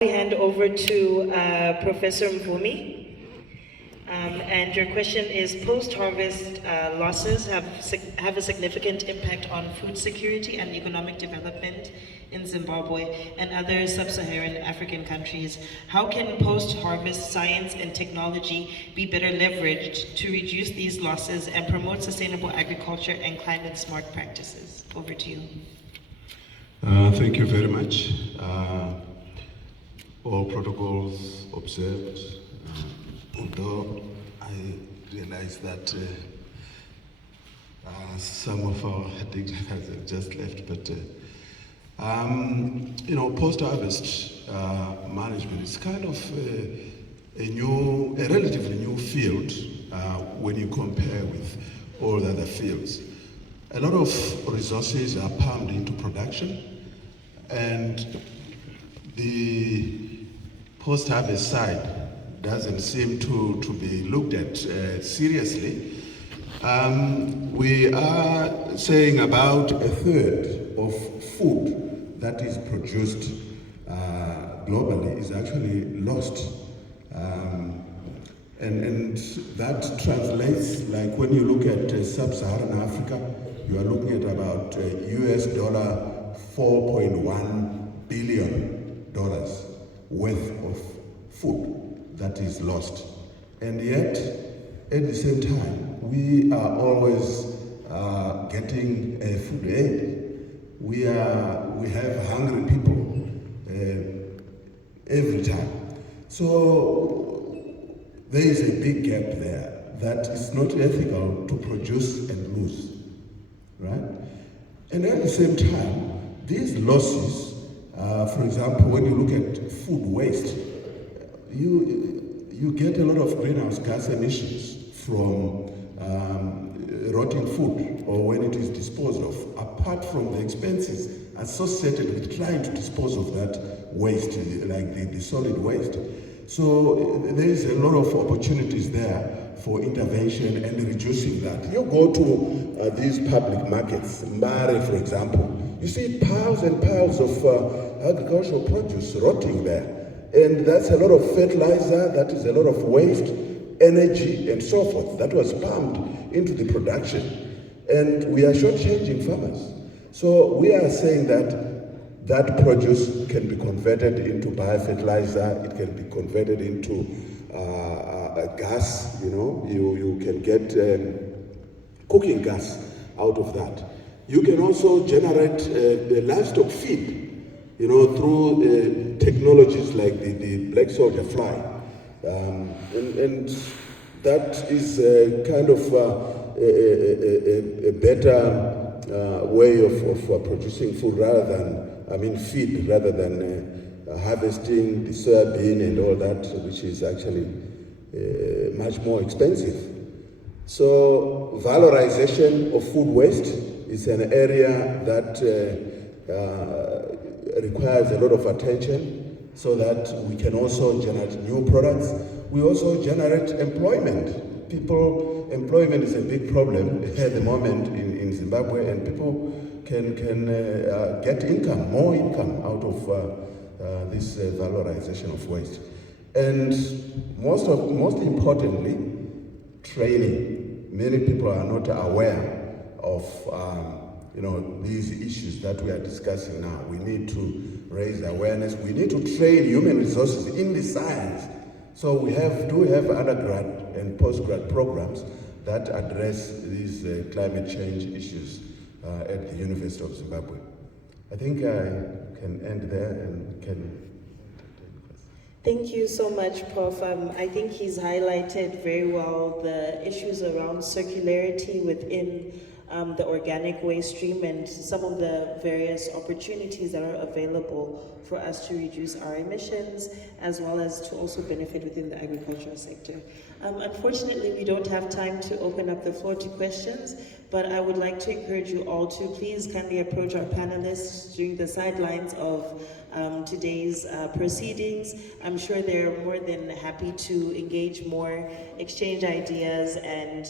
We hand over to Professor Mvumi. And your question is, post-harvest losses have a significant impact on food security and economic development in Zimbabwe and other sub-Saharan African countries. How can post-harvest science and technology be better leveraged to reduce these losses and promote sustainable agriculture and climate-smart practices? Over to you. Thank you very much. All protocols observed, although I realize that some of our dignitaries have just left, but post-harvest management is kind of a relatively new field when you compare with all the other fields. A lot of resources are pumped into production, and the post-harvest side doesn't seem to be looked at seriously. We are saying about a third of food that is produced globally is actually lost. And that translates, like when you look at sub-Saharan Africa, you are looking at about US dollar $4.1 billion worth of food that is lost. And yet, at the same time, we are always getting food aid. We have hungry people every time. So there is a big gap there that is not ethical to produce and lose, right? And at the same time, these losses, for example, when you look at food waste, you get a lot of greenhouse gas emissions from rotting food or when it is disposed of, apart from the expenses associated with trying to dispose of that waste, like the solid waste. So there is a lot of opportunities there for intervention and reducing that. You go to these public markets, Mbare, for example, you see piles and piles of agricultural produce rotting there. And that's a lot of fertilizer, that is a lot of waste, energy, and so forth that was pumped into the production. And we are shortchanging farmers. So we are saying that produce can be converted into biofertilizer, it can be converted into gas, you can get cooking gas out of that. You can also generate the livestock feed, through technologies like the black soldier fly. And that is kind of a better way of producing food feed rather than harvesting the soybean and all that, which is actually much more expensive. So valorization of food waste is an area that requires a lot of attention so that we can also generate new products. We also generate employment. Employment is a big problem at the moment in Zimbabwe, and people can get income, more income out of this valorization of waste. And most importantly, training. Many people are not aware of these issues that we are discussing now. We need to raise awareness. We need to train human resources in the science. So we do have undergrad and postgrad programs that address these climate change issues at the University of Zimbabwe. I think I can end there and can. Thank you so much, Prof. I think he's highlighted very well the issues around circularity within the organic waste stream and some of the various opportunities that are available for us to reduce our emissions, as well as to also benefit within the agricultural sector. Unfortunately, we don't have time to open up the floor to questions, but I would like to encourage you all to please kindly approach our panelists during the sidelines of today's proceedings. I'm sure they're more than happy to engage more, exchange ideas, and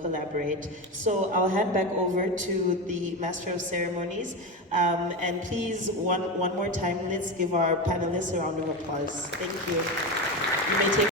collaborate. So I'll hand back over to the Master of Ceremonies. And please, one more time, let's give our panelists a round of applause. Thank you. You may take